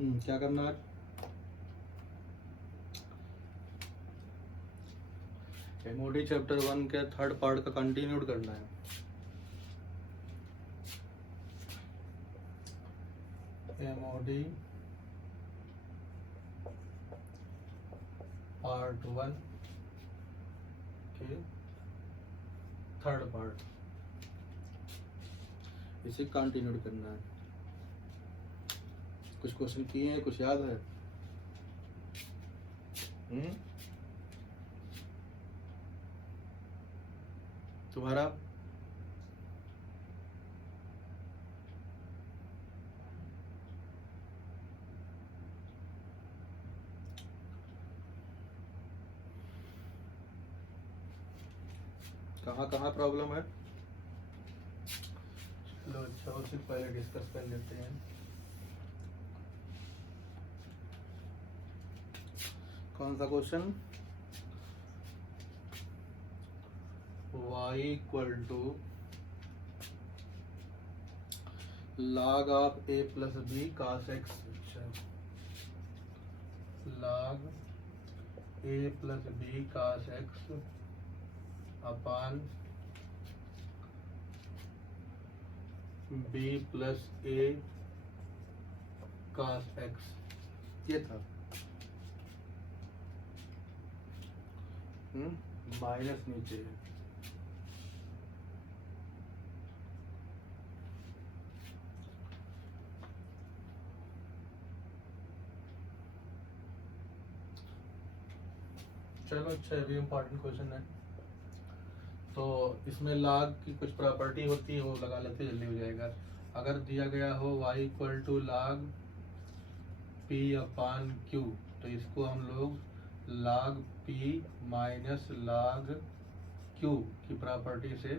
क्या करना है? एमओडी चैप्टर 1 के थर्ड पार्ट का कंटिन्यूड करना है। एमओडी पार्ट 1 के थर्ड पार्ट, इसे कंटिन्यूड करना है। कुछ क्वेश्चन किए हैं, कुछ याद है? तुम्हारा? कहाँ कहाँ प्रॉब्लम है? चलो अच्छा, उसे पहले डिस्कस कर लेते हैं। कौन सा question? y equal to log of a plus B cos x, log a plus B cos x upon b plus a cos x, ये था। माइनस नीचे है। चलो अच्छा, ये भी इम्पोर्टेंट क्वेश्चन है। तो इसमें log की कुछ प्रॉपर्टी होती है, वो लगा लेते जल्दी हो जाएगा। अगर दिया गया हो y equal to log p upon q, तो इसको हम लोग log p minus log q की प्रॉपर्टी से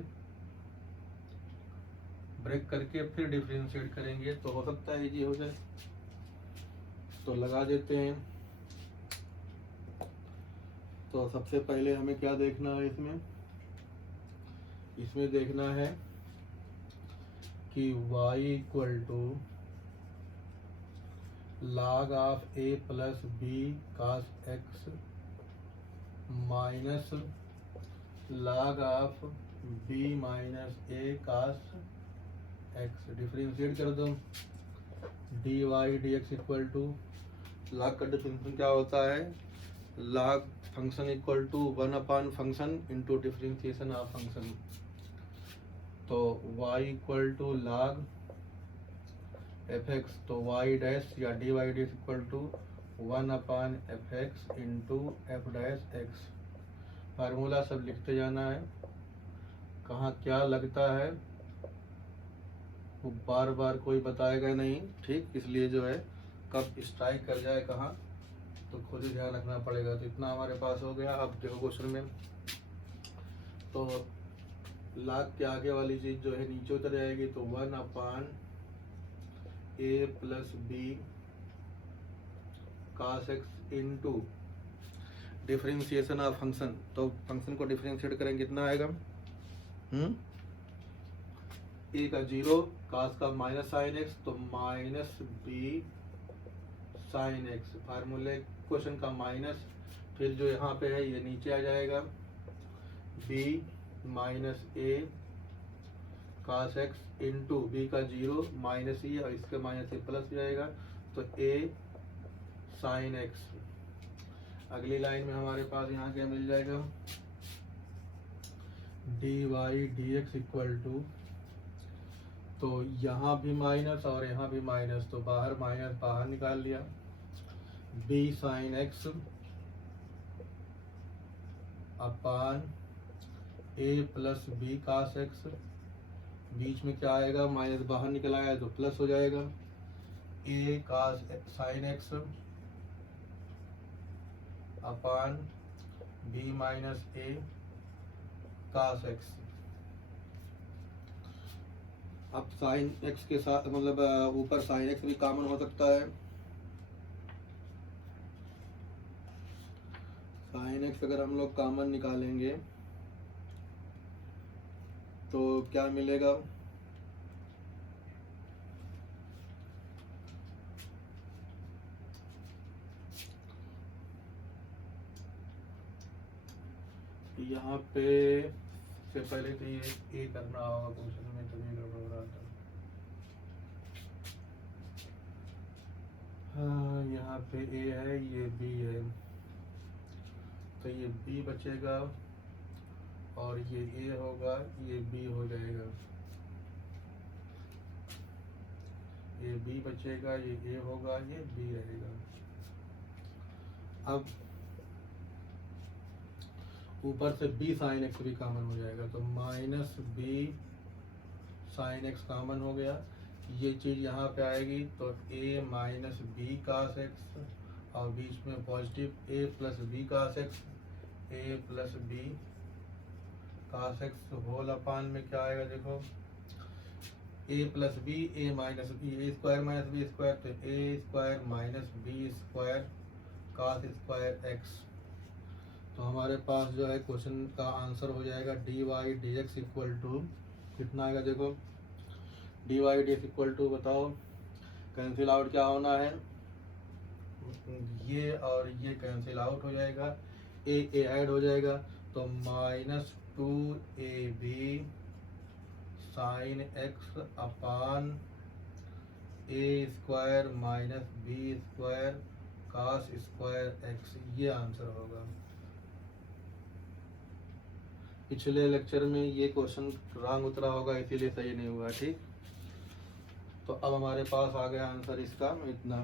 ब्रेक करके फिर डिफरेंशिएट करेंगे, तो हो सकता है ये हो जाए। तो लगा देते हैं। तो सबसे पहले हमें क्या देखना है इसमें देखना है कि y equal to log of a plus B cos x minus log of b minus a cos x, differentiate कर दो। dy dx equal to log का डिफरेंशिएशन क्या होता है? log function equal to 1 upon function into differentiation of function. तो y equal to log fx, तो y dash या dy dash equal to 1 upon fx into f dash x। Formula सब लिखते जाना है, कहाँ क्या लगता है वो बार बार कोई बताएगा नहीं, ठीक? इसलिए जो है कब स्ट्राइक कर जाए कहाँ, तो खुद ही ध्यान रखना पड़ेगा। तो इतना हमारे पास हो गया। अब देखो क्वेश्चन में, तो log के आगे वाली चीज जो है नीचे उतर जाएगी, तो 1 upon a plus B cos x into differentiation of function. तो फंक्शन को डिफरेंशिएट करेंगे, कितना आएगा? a का 0, cos का माइनस साइन x, तो माइनस b साइन x। फार्मूले क्वेश्चन का माइनस, फिर जो यहाँ पे है ये नीचे आ जाएगा, b minus a cos x इंटू बी का 0 माइनस ई, और इसके माइनस से प्लस हो जाएगा, तो a साइन x। अगली लाइन में हमारे पास यहाँ क्या मिल जाएगा? dy dx इक्वल टू, तो यहाँ भी माइनस और यहाँ भी माइनस, तो बाहर माइनस बाहर निकाल लिया, b sine x upon a plus B cos x। बीच में क्या आएगा? माइनस बाहर निकल आया तो प्लस हो जाएगा, a cos sine x upon b minus a cos x। अब साइन x के साथ मतलब ऊपर साइन x भी कॉमन हो सकता है। साइन x अगर हम लोग कॉमन निकालेंगे तो क्या मिलेगा? यहाँ पे से पहले तो ये ए करना होगा क्वेश्चन में, तभी गड़बड़ हो रहा था। हाँ, यहाँ पे ए है, ये बी है, तो ये बी बचेगा और ये ए होगा, ये बी हो जाएगा। ये बी बचेगा, ये ए होगा, ये बी रहेगा। अब ऊपर से बी साइन एक्स भी कॉमन हो जाएगा, तो minus B sine X common हो गया। ये चीज़ यहाँ पे आएगी तो a minus B cos X और बीच में positive a plus B cos X, a plus B cos X whole upon में क्या आएगा देखो, a plus B, a minus B, A square minus B square, तो a square minus B square cos square x. तो हमारे पास जो है question का आंसर हो जाएगा D Y D x equal to कितना आएगा देखो, D Y D x equal to बताओ, कैंसिल आउट क्या होना है, ये और ये कैंसिल आउट हो जाएगा, ए ऐड हो जाएगा, तो minus 2ab sine x upon a square minus B square cos square x, ये आंसर होगा। पिछले लेक्चर में ये क्वेश्चन रॉन्ग उतरा होगा, इसीलिए सही नहीं हुआ, ठीक। तो अब हमारे पास आ गया आंसर इसका इतना।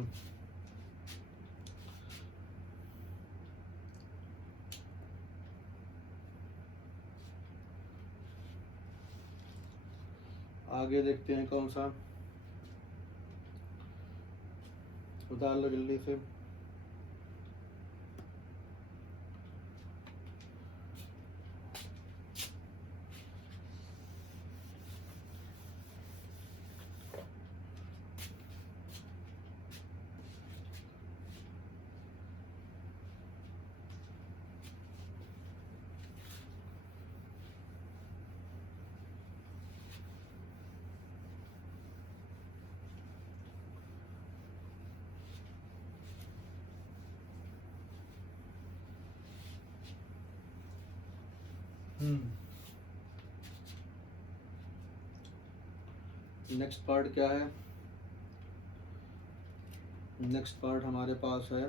आगे देखते हैं कौन सा, उतार लो जल्दी से। नेक्स्ट पार्ट क्या है, नेक्स्ट पार्ट हमारे पास है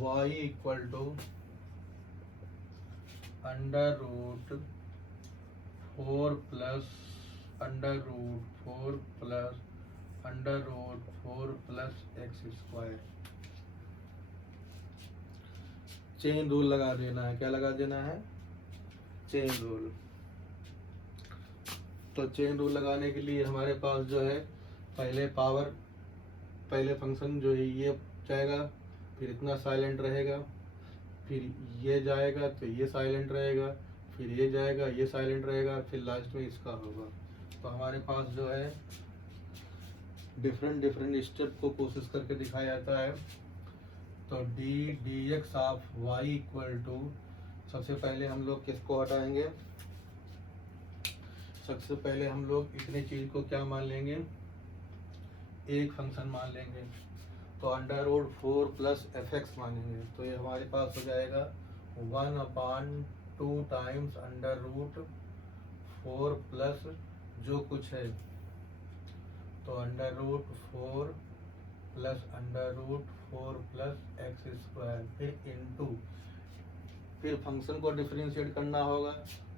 y equal to under root 4 plus under root 4 plus under root 4 plus x square. Chain rule लगा देना है, क्या लगा देना है, चेन रूल। तो चेन रूल लगाने के लिए हमारे पास जो है पहले पावर, पहले फंक्शन जो है ये जाएगा, फिर इतना साइलेंट रहेगा, फिर ये जाएगा तो ये साइलेंट रहेगा, फिर ये जाएगा ये साइलेंट रहेगा, फिर लास्ट में इसका होगा। तो हमारे पास जो है डिफरेंट डिफरेंट स्टेप को कोशिश करके दिखाया जाता है। तो D D X of Y equal to, सबसे पहले हम लोग किसको हटाएंगे, सबसे पहले हम लोग इतने चीज को क्या मान लेंगे, एक फंक्शन मान लेंगे। तो under root 4 plus F X मानेंगे, तो ये हमारे पास हो जाएगा 1/2 टाइम्स अंडर रूट 4 प्लस जो कुछ है, तो under root 4 plus under root 4 plus x square, फिर इनटू, फिर फंक्शन को डिफरेंशिएट करना होगा,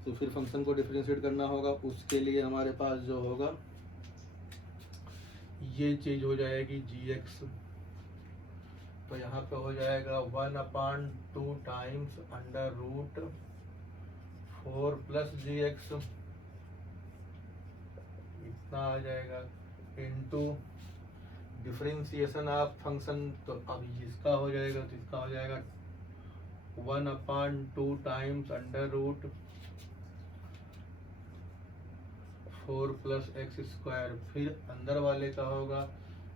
तो फिर फंक्शन को डिफरेंशिएट करना होगा, उसके लिए हमारे पास जो होगा ये चीज हो जाएगी जी एक्स। तो यहाँ पे हो जाएगा 1/2 टाइम्स अंडर रूट 4 प्लस जी एक्स, इतना आ जाएगा, इनटू डिफरेंशिएशन ऑफ फंक्शन, तो अब इसका हो जाएगा, तो इसका हो जाएगा 1/2 times under root 4 plus x square, फिर अंदर वाले का होगा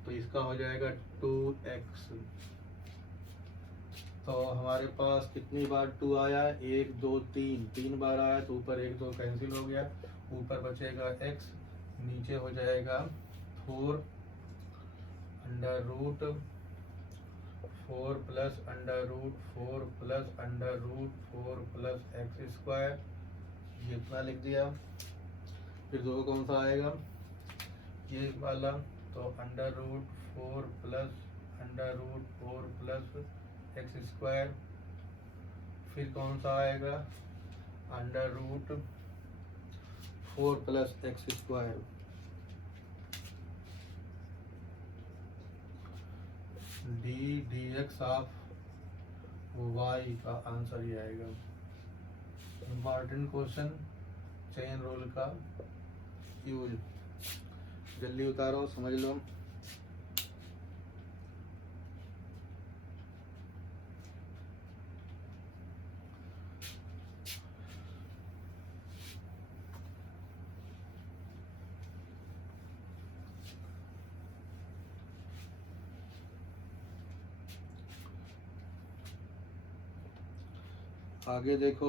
तो इसका हो जाएगा 2x। तो हमारे पास कितनी बार 2 आया, 1 2 3, 3 बार आया, तो ऊपर 1 2 कैंसिल हो गया, ऊपर बचेगा x, नीचे हो जाएगा 4 under root 4 plus under root 4 plus under root 4 plus x square, ये इतना लिख दिया। फिर दो कौन सा आएगा, ये वाला, तो under root 4 plus under root 4 plus x square. फिर कौन सा आएगा, under root 4 plus x square. D X of Y का आंसर ये आएगा। इम्पॉर्टेंट क्वेश्चन, चेन रूल का यूज, जल्दी उतारो, समझ लो। आगे देखो,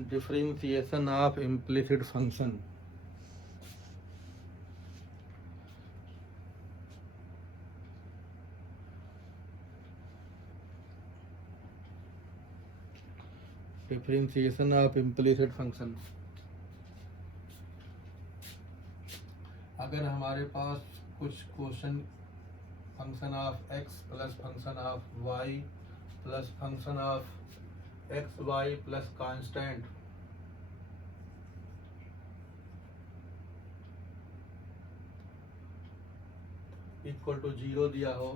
differentiation of implicit function. Differentiation of implicit function. अगर हमारे पास कुछ question function of X plus function of Y plus function of x Y plus constant equal to 0 दिया हो,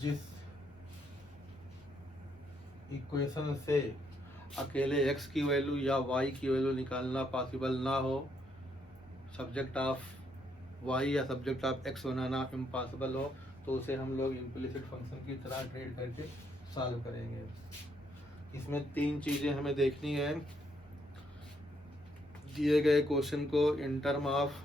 जिस इक्वेशन से अकेले x की वैल्यू या y की वैल्यू निकालना पॉसिबल ना हो, सब्जेक्ट ऑफ y या subject of x banana impossible हो, तो उसे हम लोग इम्प्लिसिट फंक्शन की तरह ट्रीट करके सॉल्व करेंगे। इसमें तीन चीज़ें हमें देखनी है। दिए गए क्वेश्चन को in term of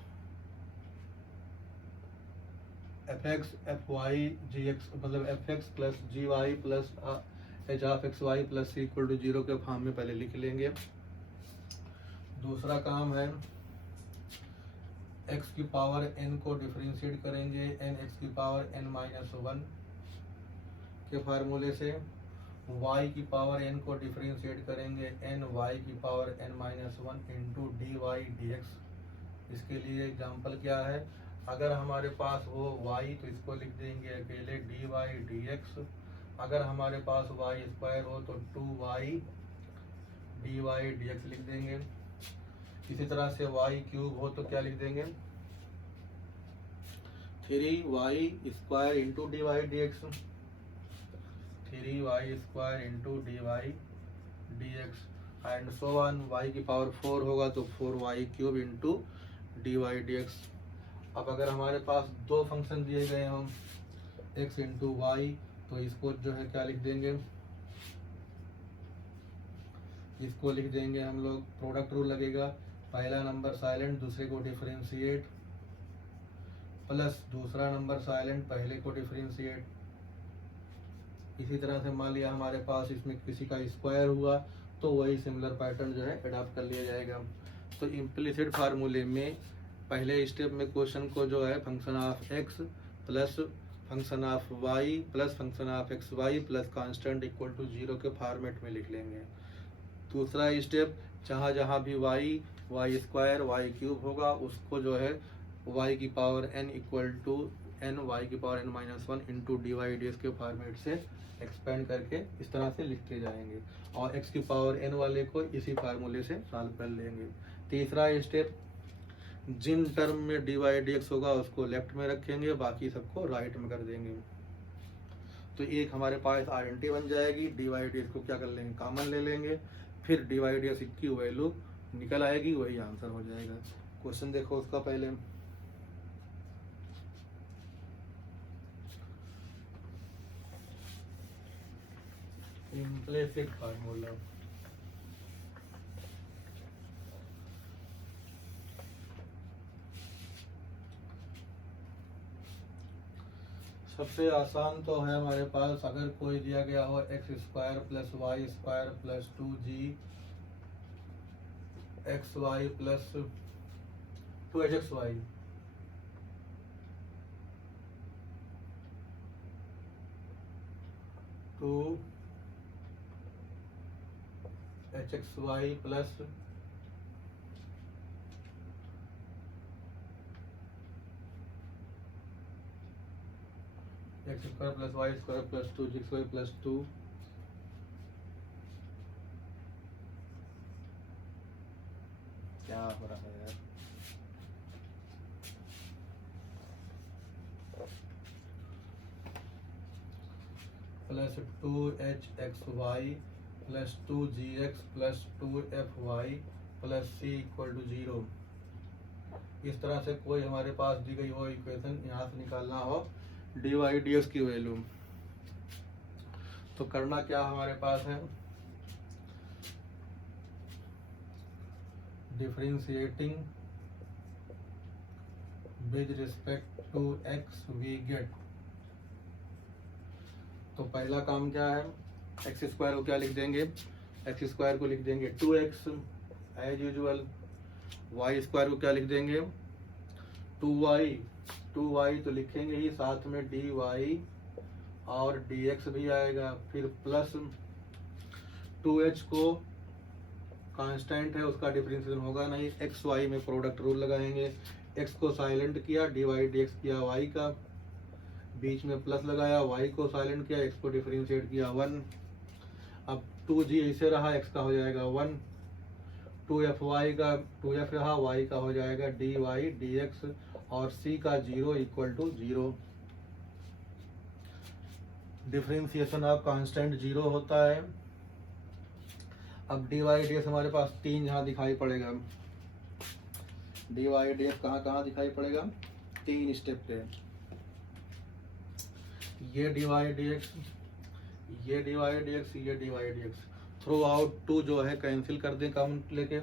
f x f y g x, मतलब f x plus g y plus h of x Y plus c equal to 0 के फॉर्म में पहले लिख लेंगे। दूसरा काम है x की पावर n को डिफरेंशिएट करेंगे n x की पावर n-1 के फार्मूले से। y की पावर n को डिफरेंशिएट करेंगे n y की power n-1 into D Y D X. इसके लिए एग्जाम्पल क्या है, अगर हमारे पास हो y तो इसको लिख देंगे अकेले डी वाई डी एक्स। अगर हमारे पास वाई स्क्वायर हो तो 2y D Y D x लिख देंगे। इसी तरह से y क्यूब हो तो क्या लिख देंगे, 3y square into D Y D X, 3y square into D Y D X and so on. y की पावर 4 होगा तो 4y cube into D Y D X. अब अगर हमारे पास दो फंक्शन दिए गए हों x इंटू वाई, तो इसको जो है क्या लिख देंगे, इसको लिख देंगे हम लोग, प्रोडक्ट रूल लगेगा, पहला नंबर साइलेंट दूसरे को डिफरेंशिएट, प्लस दूसरा नंबर साइलेंट पहले को डिफरेंशिएट। इसी तरह से मान लिया हमारे पास इसमें किसी का स्क्वायर हुआ तो वही सिमिलर पैटर्न जो है अडॉप्ट कर लिया जाएगा। तो इम्प्लिसिट फार्मूले में पहले स्टेप में क्वेश्चन को जो है function of X plus function of Y plus function of x Y plus constant equal to 0 के फॉर्मेट में लिख लेंगे। दूसरा स्टेप, जहाँ जहाँ भी वाई स्क्वायर वाई क्यूब होगा उसको जो है y की power n equal to n y की power n-1 into D Y D X के फॉर्मेट से एक्सपेंड करके इस तरह से लिखते जाएंगे और x की पावर n वाले को इसी फार्मूले से सॉल्व कर लेंगे। तीसरा स्टेप, जिन टर्म में डी वाई डी एक्स होगा उसको लेफ्ट में रखेंगे, बाकी सबको राइट में कर देंगे। तो एक हमारे पास आइडेंटिटी बन जाएगी, डी वाई डी एक्स को क्या कर लेंगे, कॉमन ले लेंगे, फिर डी वाई डी एक्स की वैल्यू निकल आएगी, वही आंसर हो जाएगा। क्वेश्चन देखो उसका पहले, इम्प्लिसिट फार्मूला। सबसे आसान तो है हमारे पास, अगर कोई दिया गया हो X square plus Y square plus 2g X Y plus 2hxy two hxy plus x square plus Y square plus 2gxy plus 2 क्या हो रहा है यार। Plus 2hxy plus 2gx plus 2fy plus c equal to 0। इस तरह से कोई हमारे पास दी गई हो इक्वेशन, यहाँ से निकालना हो dy dx की वैल्यू, तो करना क्या हमारे पास है, differentiating with respect to x we get. तो पहला काम क्या है, एक्स स्क्वायर को क्या लिख देंगे, एक्स स्क्वायर को लिख देंगे 2x as usual, Y square को क्या लिख देंगे 2y तो लिखेंगे ही, साथ में dy और dx भी आएगा, फिर प्लस 2h को कांस्टेंट है उसका डिफरेंशिएशन होगा नहीं, एक्स वाई में प्रोडक्ट रूल लगाएंगे, x को साइलेंट किया, dy dx किया y का, बीच में प्लस लगाया, y को साइलेंट किया, x को डिफरेंशिएट किया 1। अब 2g ऐसे रहा, x का हो जाएगा 1, 2fy का 2f रहा, y का हो जाएगा dy dx और c का 0 equal to 0। Differentiation of constant 0 होता है। अब dy dx हमारे पास 3 यहाँ दिखाई पड़ेगा, dy dx कहाँ दिखाई पड़ेगा, 3 स्टेप पे, ये dy dx, ये dy dx, ये dy dx, थ्रू आउट 2 जो है कैंसिल कर दें कॉमन लेके,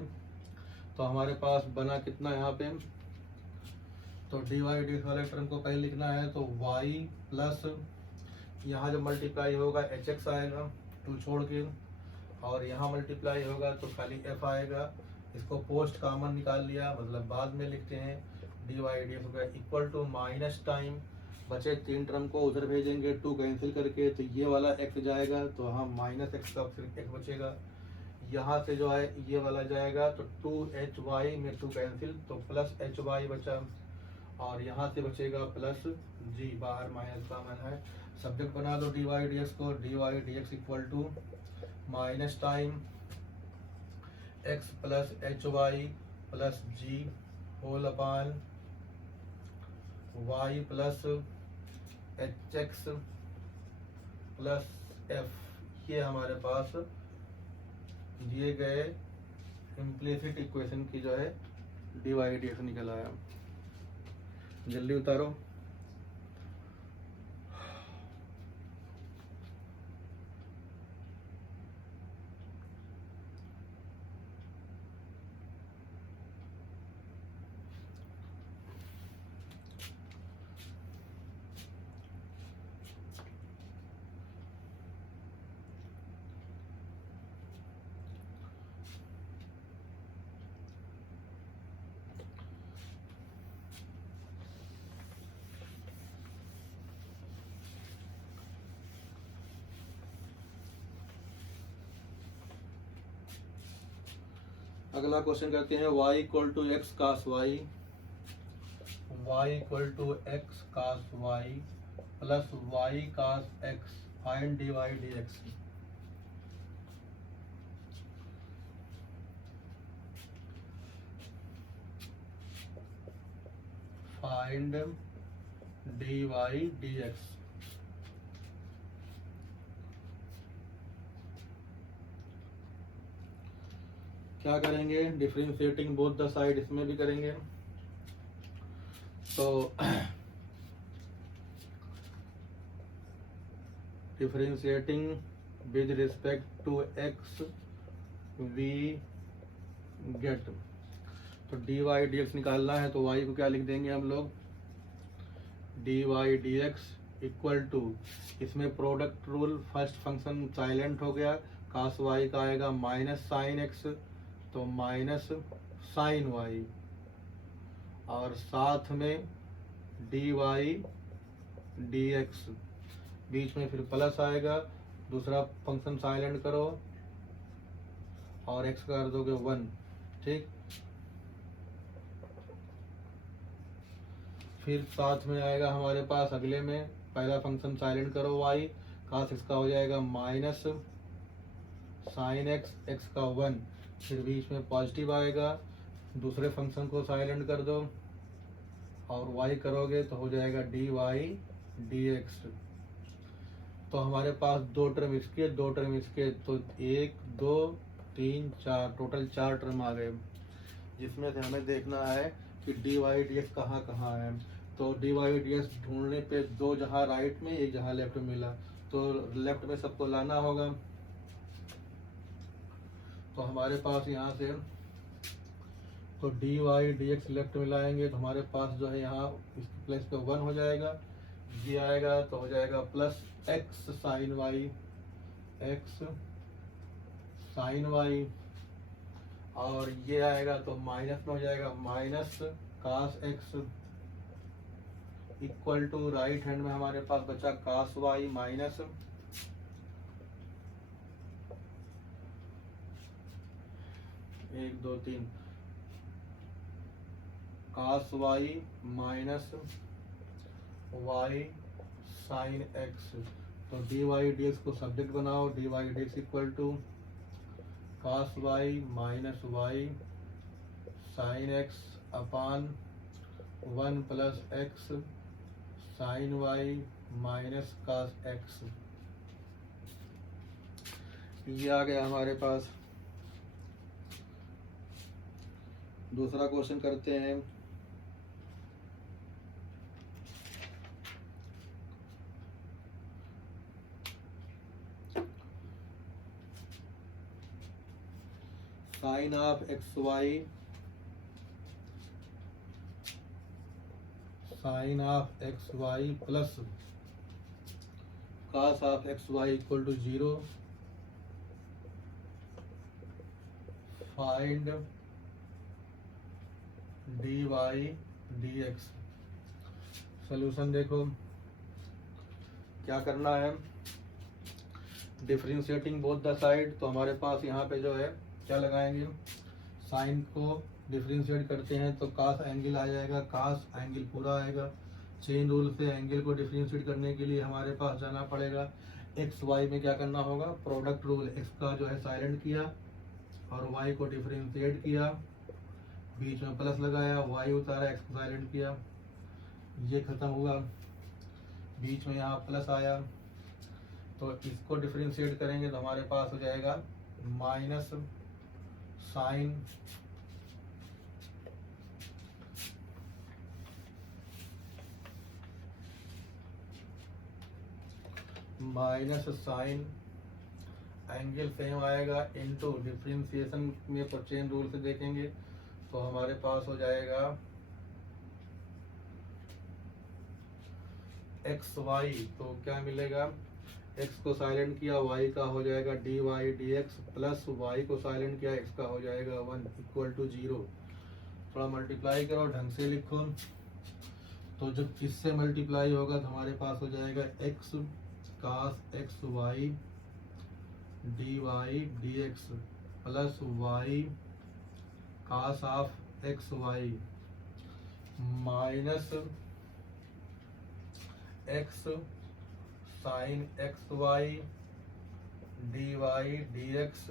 तो हमारे पास बना कितना यहाँ पे, तो dy dx वाले टर्म को पहले लिखना है तो y प्लस यहाँ जब मल्टीप्लाई होगा hx आएगा 2 छोड़ के, और यहाँ मल्टीप्लाई होगा तो खाली f आएगा, इसको पोस्ट कॉमन निकाल लिया, मतलब बाद में लिखते हैं, dy dx होगा इक्वल टू माइनस टाइम, बचे 3 टर्म को उधर भेजेंगे 2 कैंसिल करके, तो ये वाला x जाएगा, तो हाँ माइनस एक्स का फिर x बचेगा, यहाँ से जो है ये वाला जाएगा, तो 2hy में 2 कैंसिल, तो प्लस hy बचा, और यहाँ से बचेगा प्लस g, बाहर माइनस कॉमन है, सब्जेक्ट बना लो dy dx को, dy dx equal to minus time x plus hy plus g whole upon y plus hx plus f। ये हमारे पास दिए गए इम्प्लिसिट इक्वेशन की जो है dy dx निकल आया। जल्दी उतारो। अगला क्वेश्चन करते हैं, y equal to x cos y, y equal to x cos y plus y cos x, find dy dx। Find dy dx। क्या करेंगे, डिफरेंशिएटिंग बोथ द साइड, इसमें भी करेंगे, तो differentiating with respect to x we get, तो dy dx निकालना है, तो y को क्या लिख देंगे हम लोग, dy dx इक्वल टू, इसमें product rule, first function silent हो गया, कास y का आएगा माइनस साइन एक्स तो माइनस साइन वाई, और साथ में डी वाई डी एक्स, बीच में फिर प्लस आएगा, दूसरा फंक्शन साइलेंट करो और एक्स कर दोगे 1, ठीक। फिर साथ में आएगा हमारे पास अगले में, पहला फंक्शन साइलेंट करो वाई, कास एक्स का हो जाएगा माइनस साइन एक्स, एक्स का 1, फिर बीच में पॉजिटिव आएगा, दूसरे फंक्शन को साइलेंट कर दो और वाई करोगे तो हो जाएगा डी वाई डी एक्स। तो हमारे पास 2 टर्म इसके, 2 टर्म इसके, तो 1 2 3 4, टोटल 4 टर्म आ गए, जिसमें से हमें देखना है कि डी वाई डी एक्स कहाँ कहाँ है। तो डी वाई डी एक्स ढूंढने पे 2 जहाँ राइट में, 1 जहाँ लेफ्ट में मिला, तो लेफ्ट में सबको लाना होगा। तो हमारे पास यहाँ से तो d Y D x left में लाएंगे तो हमारे पास जो है यहाँ इसके प्लेस पे 1 हो जाएगा, ये आएगा तो हो जाएगा plus x sine y, x sine y, और ये आएगा तो माइनस में हो जाएगा minus cos x, equal to right hand में हमारे पास बचा cos y minus 1 2 3 cos y minus y sine x. तो डी वाई डी एक्स को सब्जेक्ट बनाओ, d Y D x equal to cos y minus y sine x upon 1 plus x sine y minus cos x. ये आ गया हमारे पास। दूसरा question करते हैं। Sine of x y, sine of x Y plus cos of x y equal to 0, find d Y D x. Solution देखो क्या करना है, डिफरेंशिएटिंग बोथ द साइड। तो हमारे पास यहाँ पे जो है क्या लगाएंगे, साइन को डिफरेंशिएट करते हैं तो कास एंगल आ जाएगा, कास एंगल पूरा आएगा। चेन रूल से एंगल को डिफरेंशिएट करने के लिए हमारे पास जाना पड़ेगा एक्स वाई में, क्या करना होगा, प्रोडक्ट रूल, एक्स का जो है साइलेंट किया और वाई को डिफरेंशिएट किया, बीच में प्लस लगाया, वाई उतारा, एक्स को साइलेंट किया, ये खत्म हुआ, बीच में यहाँ प्लस आया, तो इसको डिफरेंशिएट करेंगे तो हमारे पास हो जाएगा माइनस साइन एंगल सेम आएगा इनटू डिफरेंशिएशन में तो चेन रूल से देखेंगे तो हमारे पास हो जाएगा एक्स वाई, तो क्या मिलेगा, एक्स को साइलेंट किया वाई का हो जाएगा D Y D x, plus y को साइलेंट किया एक्स का हो जाएगा 1 इक्वल टू 0। थोड़ा मल्टीप्लाई करो, ढंग से लिखो। तो जब इससे मल्टीप्लाई होगा तो हमारे पास हो जाएगा x cos x y d Y D x plus y cos of x y minus x sine x y d Y D x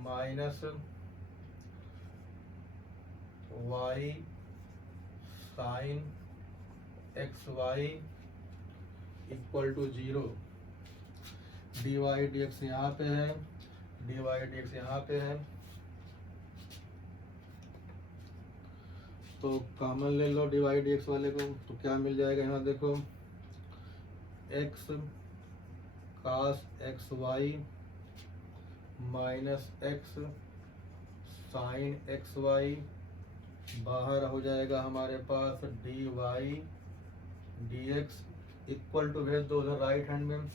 minus y sine x y equal to 0। D Y D x यहाँ पे है, d Y D x यहाँ पे है, तो common ले लो d Y D x वाले को, तो क्या मिल जाएगा, यहाँ देखो x cos x y minus x sine x y, बाहर हो जाएगा हमारे पास d Y D x equal to, भेज दो उधर राइट हैंड में,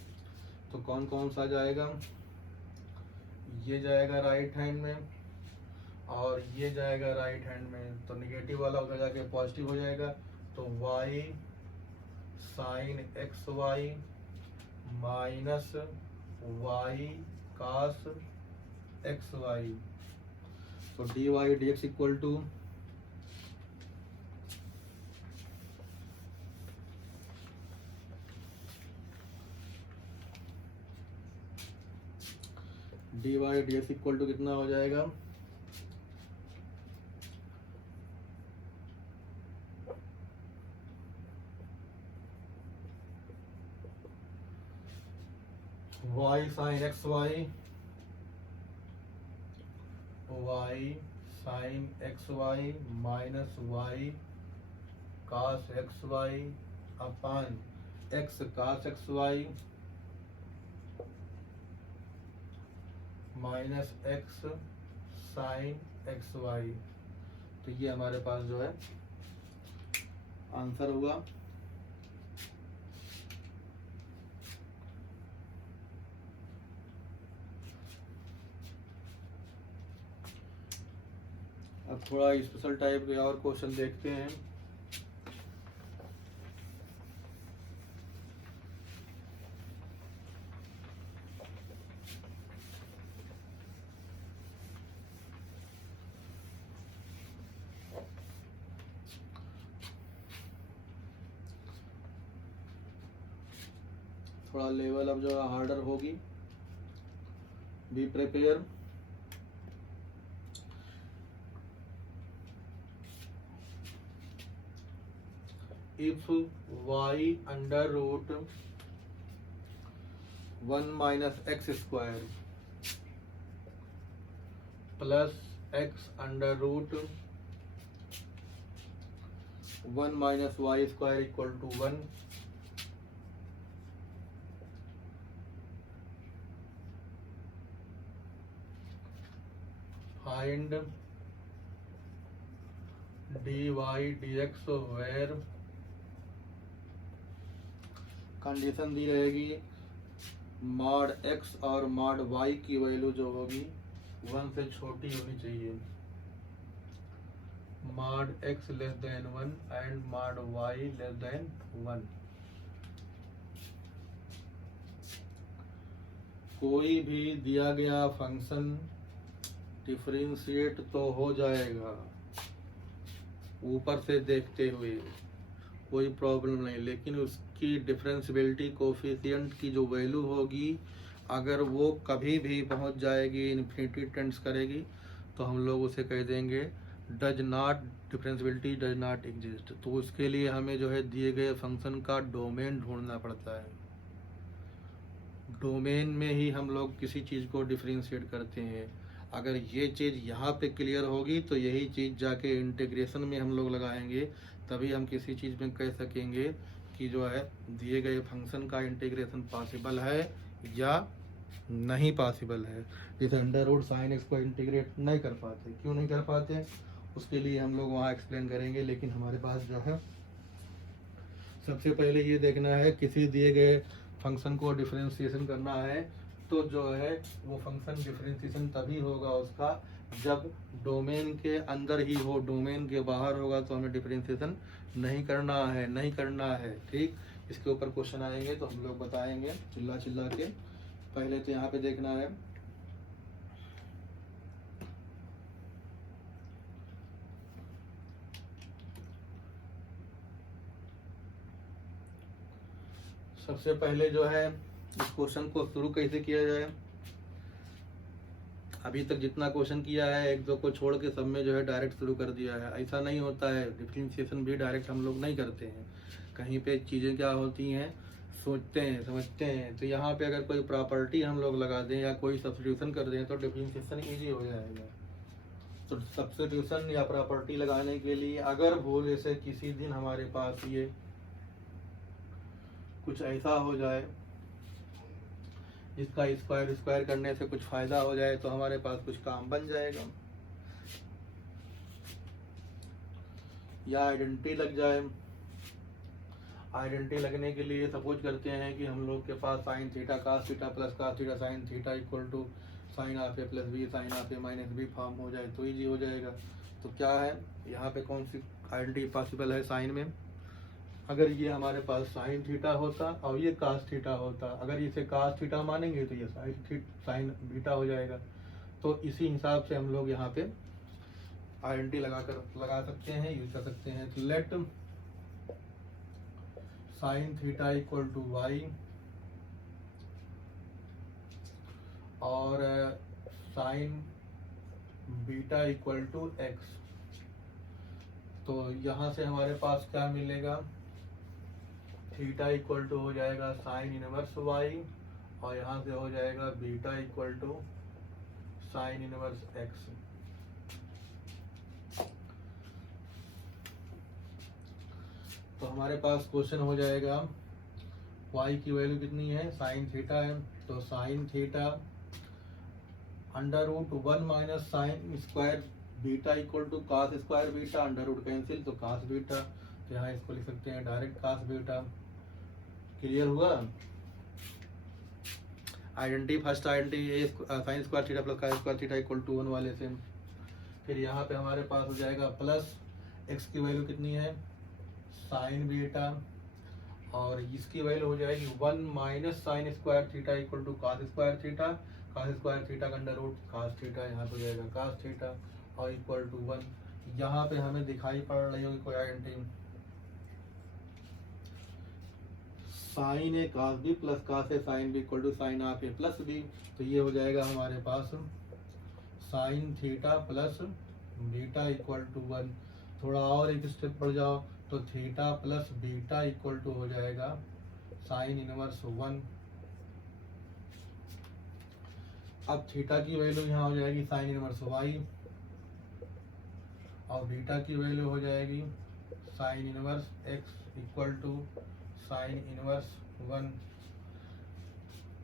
तो कौन कौन सा जाएगा, ये जाएगा राइट हैंड में और ये जाएगा राइट हैंड में, तो निगेटिव वाला उधर जाके पॉजिटिव हो जाएगा। तो y sine x y minus y cos x y. तो d Y D x equal to d Y D x equal to कितना हो जाएगा, y sine x y minus y cos x y upon x cos x y minus x sine x y. तो ये हमारे पास जो है answer हुआ। अब थोड़ा स्पेशल टाइप के और क्वेश्चन देखते हैं। थोड़ा लेवल अब जो हार्डर होगी, be prepare. If y under root 1 minus x square plus x under root 1 minus y square equal to 1, find d Y D x where condition दी रहेगी मॉड x और मॉड y की value जो होगी 1 से छोटी होनी चाहिए। Mod x less than 1 and mod y less than 1। कोई भी दिया गया फंक्शन डिफरेंशिएट तो हो जाएगा ऊपर से देखते हुए, कोई प्रॉब्लम नहीं, लेकिन उसकी डिफरेंशिएबिलिटी कोफिशिएंट की जो वैल्यू होगी अगर वो कभी भी पहुंच जाएगी इन्फिनिटी टेंड्स करेगी तो हम लोग उसे कह देंगे does not, differentiability does not exist. तो उसके लिए हमें जो है दिए गए फंक्शन का डोमेन ढूंढना पड़ता है। डोमेन में ही हम लोग किसी चीज़ को डिफरेंशिएट करते हैं। अगर ये चीज़ यहाँ पे क्लियर होगी तो यही चीज़ जाके इंटीग्रेशन में हम लोग लगाएंगे, तभी हम किसी चीज़ में कह सकेंगे कि जो है दिए गए फंक्शन का इंटीग्रेशन पॉसिबल है या नहीं पॉसिबल है। जैसे अंडर रूट साइन एक्स को इंटीग्रेट नहीं कर पाते, क्यों नहीं कर पाते उसके लिए हम लोग वहाँ एक्सप्लेन करेंगे। लेकिन हमारे पास जो है सबसे पहले ये देखना है किसी दिए गए फंक्शन को डिफरेंशिएशन करना है तो जो है वो फंक्शन डिफरेंशिएशन तभी होगा उसका जब डोमेन के अंदर ही हो, डोमेन के बाहर होगा तो हमें डिफरेंशिएशन नहीं करना है। ठीक, इसके ऊपर क्वेश्चन आएंगे तो हम लोग बताएंगे चिल्ला चिल्ला के। पहले तो यहाँ पे देखना है सबसे पहले जो है इस क्वेश्चन को शुरू कैसे किया जाए। अभी तक जितना क्वेश्चन किया है एक दो को छोड़ के सब में जो है डायरेक्ट शुरू कर दिया है। ऐसा नहीं होता है, डिफरेंशिएशन भी डायरेक्ट हम लोग नहीं करते हैं। कहीं पे चीज़ें क्या होती हैं, सोचते हैं समझते हैं। तो यहाँ पे अगर कोई प्रॉपर्टी हम लोग लगा दें या कोई सब्स्टिट्यूशन कर दें तो डिफरेंशिएशन ईजी हो जाएगा। तो सब्स्टिट्यूशन या प्रॉपर्टी लगाने के लिए अगर भूल से किसी दिन हमारे पास ये कुछ ऐसा हो जाए जिसका स्क्वायर करने से कुछ फ़ायदा हो जाए तो हमारे पास कुछ काम बन जाएगा। या आइडेंटिटी लग जाए। आइडेंटिटी लगने के लिए सपोज करते हैं कि हम लोग के पास sine theta cos theta plus cos theta sine theta equal to sine of A plus B sine of A minus B form हो जाए तो ईजी हो जाएगा। तो क्या है यहाँ पे कौन सी आइडेंटिटी पॉसिबल है साइन में, अगर ये हमारे पास साइन थीटा होता और ये कास थीटा होता, अगर इसे कास थीटा मानेंगे तो ये साइन बीटा हो जाएगा। तो इसी हिसाब से हम लोग यहाँ पे आइडेंटिटी लगा सकते हैं, यूज कर सकते हैं। Let sine theta equal to y और sine beta equal to x. तो यहाँ से हमारे पास क्या मिलेगा, थीटा इक्वल टू हो जाएगा साइन इनवर्स वाई और यहाँ से हो जाएगा beta equal to sine inverse x. तो हमारे पास क्वेश्चन हो जाएगा y की वैल्यू कितनी है, साइन थीटा है, तो sine theta under root 1 minus sine square beta equal to cos square beta, under root cancel तो कास बीटा, तो यहाँ इसको लिख सकते हैं डायरेक्ट कास बीटा। क्लियर हुआ। Identity first identity sine square theta plus cos square theta equal to 1 वाले से। फिर यहाँ पे हमारे पास हो जाएगा प्लस एक्स की वैल्यू कितनी है साइन बीटा और इसकी वैल्यू हो जाएगी 1 minus sine square theta equal to cos square theta, cos square theta का अंडर रूट कास थीटा, यहाँ पे हो जाएगा कास थीटा और इक्वल टू 1। यहाँ पे हमें दिखाई पड़ रही होगी कोई identity, sine A cos B plus cos A sine B equal to sine of A plus B. तो ये हो जाएगा हमारे पास sine theta plus beta equal to 1। थोड़ा और एक स्टेप बढ़ जाओ तो theta plus beta equal to हो जाएगा साइन इनवर्स 1। अब थीटा की वैल्यू यहाँ हो जाएगी साइन इनवर्स वाई और बीटा की वैल्यू हो जाएगी sine inverse x equal to sine inverse 1।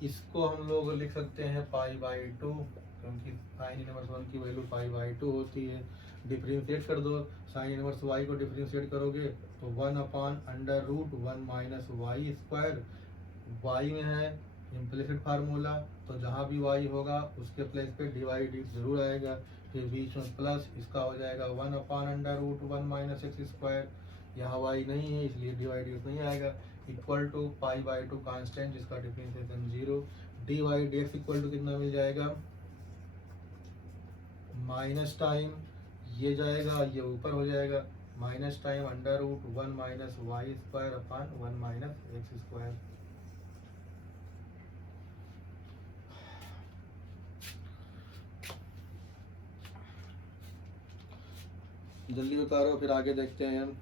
इसको हम लोग लिख सकते हैं पाई बाई 2 क्योंकि साइन इनवर्स 1 की वैल्यू पाई बाई 2 होती है। डिफरेंशिएट कर दो, साइन इनवर्स वाई को डिफरेंशिएट करोगे तो 1 upon under root 1 minus y square, y में है इम्प्लिसिट फार्मूला तो जहाँ भी वाई होगा उसके प्लेस पे डिवाइड जरूर आएगा, फिर बीच में प्लस, इसका हो जाएगा 1 upon under root 1 minus x square, यहाँ वाई नहीं है इसलिए डिवाइड नहीं आएगा, equal to pi by 2 constant जिसका differentiation 0, d Y D x equal to कितना मिल जाएगा माइनस टाइम ये जाएगा ये ऊपर हो जाएगा minus time under root 1 minus y square upon 1 minus x square. जल्दी उतारो फिर आगे देखते हैं हम।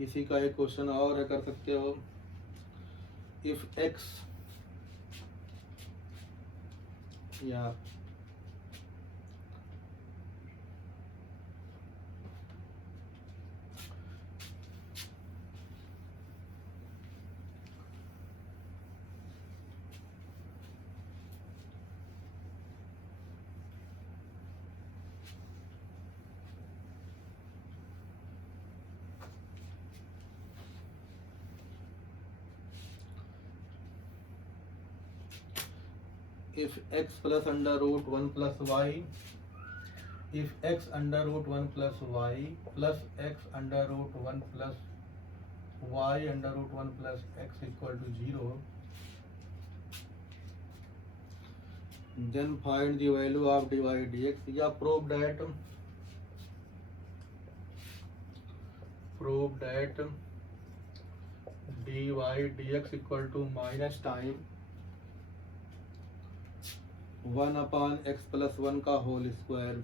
इसी का एक क्वेश्चन और है, कर सकते हो। इफ एक्स या if x plus under root 1 plus y, if x under root 1 plus y plus x under root 1 plus y under root 1 plus x equal to 0, then find the value of dy dx या prove that dy dx equal to minus time 1 upon x plus 1 का whole square.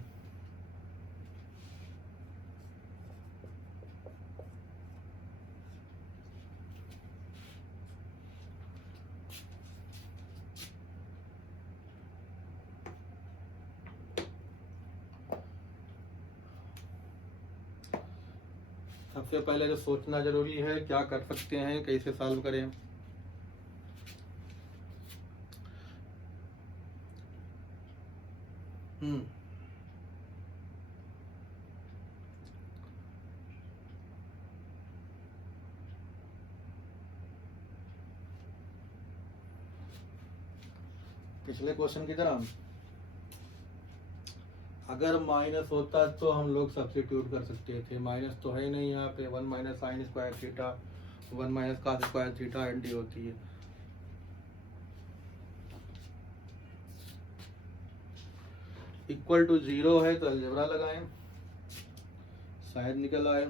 सबसे पहले जो सोचना जरूरी है क्या कर सकते हैं, कैसे सॉल्व करें। पिछले क्वेश्चन की तरह अगर माइनस होता तो हम लोग सब्स्टिट्यूट कर सकते थे, माइनस तो है ही नहीं यहाँ पे। 1 minus sine square theta 1 minus cos square theta एन डी होती है। इक्वल टू 0 है तो अलजेब्रा लगाएं, शायद निकल आए।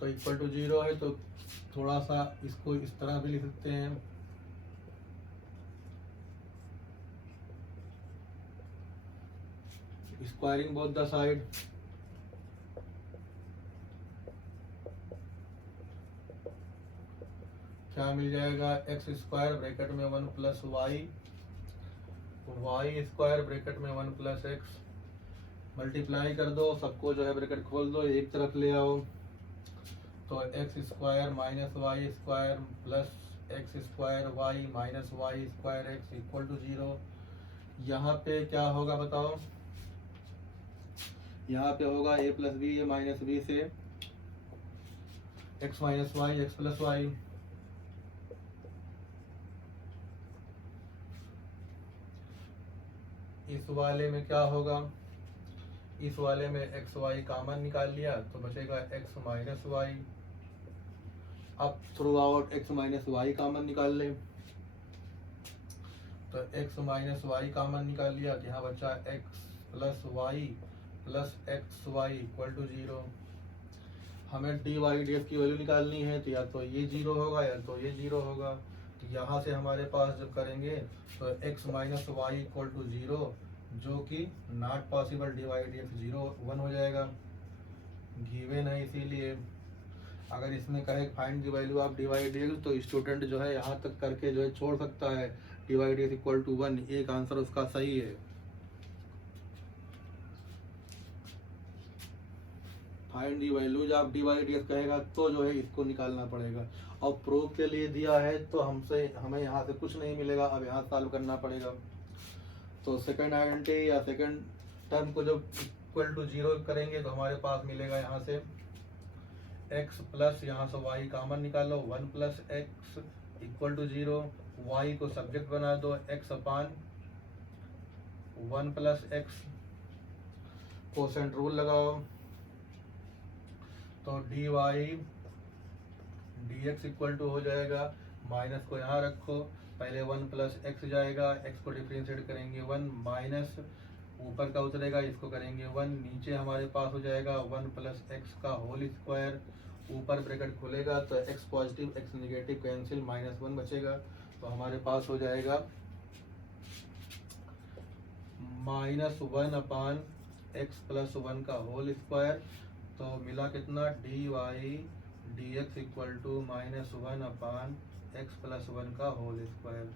तो इक्वल टू 0 है तो थोड़ा सा इसको इस तरह भी लिख सकते हैं, स्क्वायरिंग बोथ द साइड। क्या मिल जाएगा, एक्स स्क्वायर ब्रैकेट में 1 plus y, y square bracket में 1 प्लस एक्स, मल्टीप्लाई कर दो, सबको जो है ब्रैकेट खोल दो, एक तरफ ले आओ। तो x square minus y square plus x square y minus y square x equal to 0। यहाँ पे क्या होगा बताओ, यहाँ पे होगा a plus b, a minus b से x minus y x plus y. इस वाले में क्या होगा, इस वाले में एक्स वाई कॉमन निकाल लिया तो बचेगा एक्स माइनस वाई। अब throughout x minus y common निकाल ले, तो एक्स माइनस वाई कॉमन निकाल लिया तो यहाँ बचा x plus y plus x y equal to 0। हमें डी वाई डी एक्स की वैल्यू निकालनी है, तो या तो ये 0 होगा या तो ये 0 होगा। तो यहाँ से हमारे पास जब करेंगे तो x minus y equal to 0, जो कि not possible, d Y D x 0 1 हो जाएगा, गिवन है। इसीलिए अगर इसमें कहे find the value of d Y D x तो स्टूडेंट जो है यहाँ तक करके जो है छोड़ सकता है, d Y D x equal to 1, एक आंसर उसका सही है। Find the values of d Y D x कहेगा तो जो है इसको निकालना पड़ेगा। और प्रूफ के लिए दिया है तो हमें यहाँ से कुछ नहीं मिलेगा, अब यहाँ सॉल्व करना पड़ेगा। तो सेकंड आइडेंटिटी या सेकंड टर्म को जब इक्वल टू 0 करेंगे तो हमारे पास मिलेगा यहाँ से x प्लस यहाँ से y कॉमन निकालो, 1 plus x equal to 0, y को सब्जेक्ट बना दो, x upon 1 plus x, quotient rule लगाओ। तो d Y D x equal to हो जाएगा, माइनस को यहाँ रखो, पहले 1 प्लस एक्स जाएगा, x को डिफ्रेंशिएट करेंगे 1, माइनस ऊपर का उतरेगा, इसको करेंगे 1, नीचे हमारे पास हो जाएगा 1 प्लस एक्स का होल स्क्वायर, ऊपर ब्रैकेट खुलेगा तो x positive x negative cancel, -1 बचेगा। तो हमारे पास हो जाएगा -1 अपान एक्स प्लस 1 का होल स्क्वायर। तो मिला कितना, d Y D x equal to -1 upon x plus 1 का होल स्क्वायर।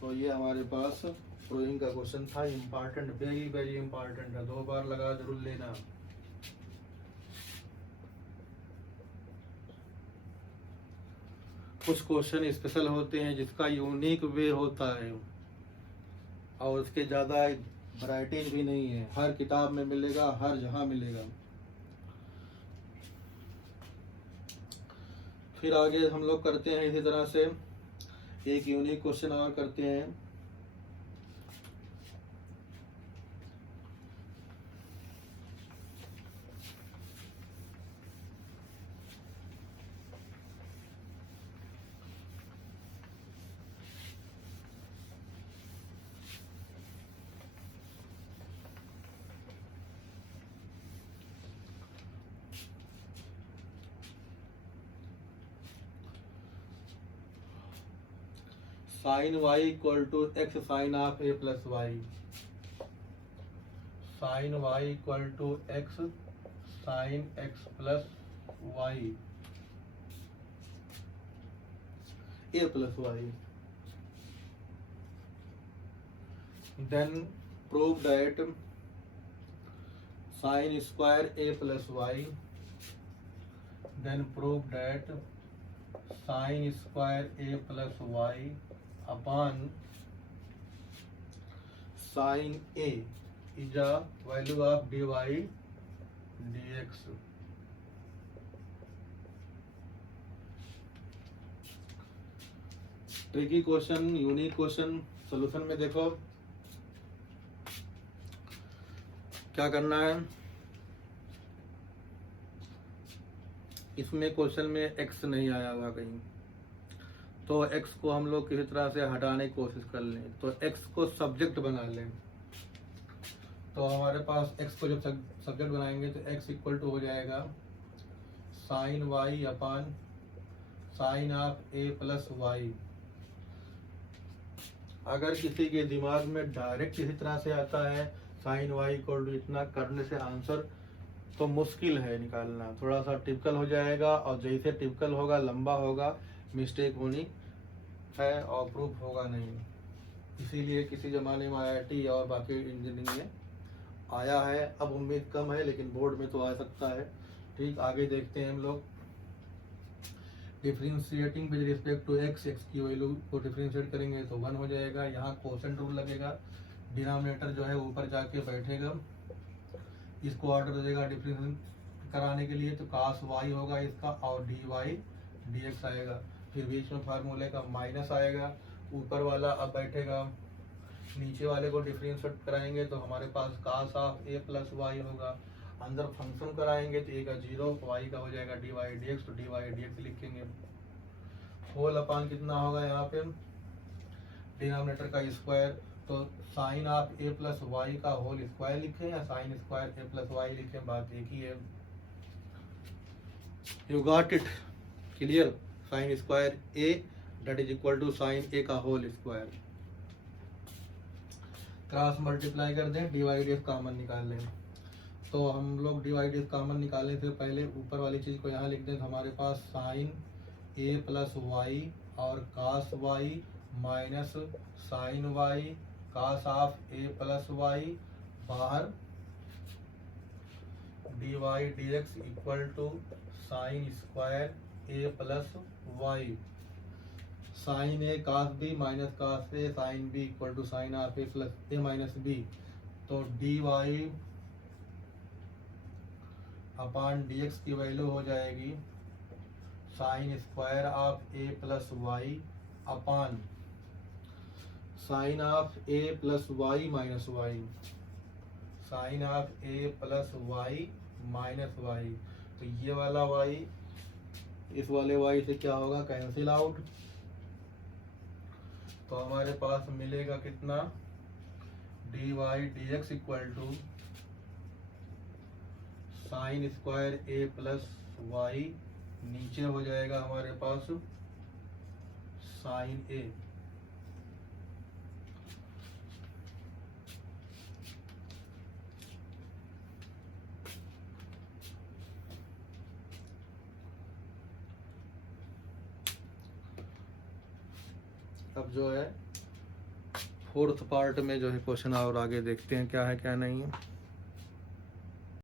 तो ये हमारे पास प्रूविंग का क्वेश्चन था, इम्पॉर्टेंट, वेरी वेरी इम्पॉर्टेंट है, 2 बार लगा जरूर लेना। कुछ क्वेश्चन स्पेशल होते हैं जिसका यूनिक वे होता है और उसके ज़्यादा वैरायटी भी नहीं है, हर किताब में मिलेगा, हर जहाँ मिलेगा। फिर आगे हम लोग करते हैं इसी तरह से एक यूनिक क्वेश्चन और करते हैं। Sine y equal to x sine of A plus y, sine y equal to x sine x plus y a plus y. Then prove that sine square a plus y, then prove that sine square a plus y upon sine a is a value of dy dx। Tricky question, unique question. Solution में देखो क्या करना है। इसमें question में x नहीं आया हुआ कहीं, तो x को हम लोग किसी तरह से हटाने की कोशिश कर लें। तो x को सब्जेक्ट बना लें। तो हमारे पास x को जब सब्जेक्ट बनाएंगे तो x इक्वल टू हो जाएगा sine y upon sine of a plus y. अगर किसी के दिमाग में डायरेक्ट किसी तरह से आता है साइन वाई इक्वल टू इतना करने से आंसर, तो मुश्किल है निकालना, थोड़ा सा टिपिकल हो जाएगा। और जैसे टिपिकल होगा, लंबा होगा, मिस्टेक होनी है और प्रूफ होगा नहीं। इसीलिए किसी ज़माने में IIT और बाकी इंजीनियरिंग में आया है। अब उम्मीद कम है, लेकिन बोर्ड में तो आ सकता है। ठीक, आगे देखते हैं हम लोग। Differentiating with respect to x की वैल्यू को डिफ्रेंशिएट करेंगे तो 1 हो जाएगा। यहाँ कोसेंट रूल लगेगा, डिनोमिनेटर जो है ऊपर जाके बैठेगा। इसको ऑर्डर देगा डिफरेंशिएट कराने के लिए, तो cos y होगा इसका और dy dx आएगा। फिर बीच में फार्मूले का माइनस आएगा, ऊपर वाला अब बैठेगा। नीचे वाले को डिफरेंशिएट कराएंगे तो हमारे पास cos of a plus y होगा। अंदर फंक्शन कराएंगे तो a का 0, y का हो जाएगा dy dx, तो dy dx लिखेंगे। होल अपान कितना होगा यहाँ पे, डिनोमिनेटर का स्क्वायर, तो sine of a plus y का होल स्क्वायर लिखें या sine square a plus y लिखें, बात एक ही है। You got it, clear. Sine square a that is equal to sine a का होल स्क्वायर। क्रॉस मल्टीप्लाई कर दें, dy dx कॉमन निकाल लें। तो हम लोग dy dx कॉमन निकालने से पहले ऊपर वाली चीज़ को यहाँ लिख दें, तो हमारे पास साइन a प्लस वाई और cos y minus sine y cos of a plus y, बाहर dy dx equal to sine square a plus y. Sine a cos b minus cos a sine b equal to sine of a plus a minus b। तो dy upon dx की value हो जाएगी sine square of a plus y upon sine of a plus y minus y, sine of a plus y minus y. तो ये वाला y इस वाले y से क्या होगा, कैंसिल आउट। तो हमारे पास मिलेगा कितना, dy dx equal to sine square a plus y, नीचे हो जाएगा हमारे पास साइन a। अब जो है फोर्थ पार्ट में जो है क्वेश्चन और आगे देखते हैं क्या है क्या नहीं है।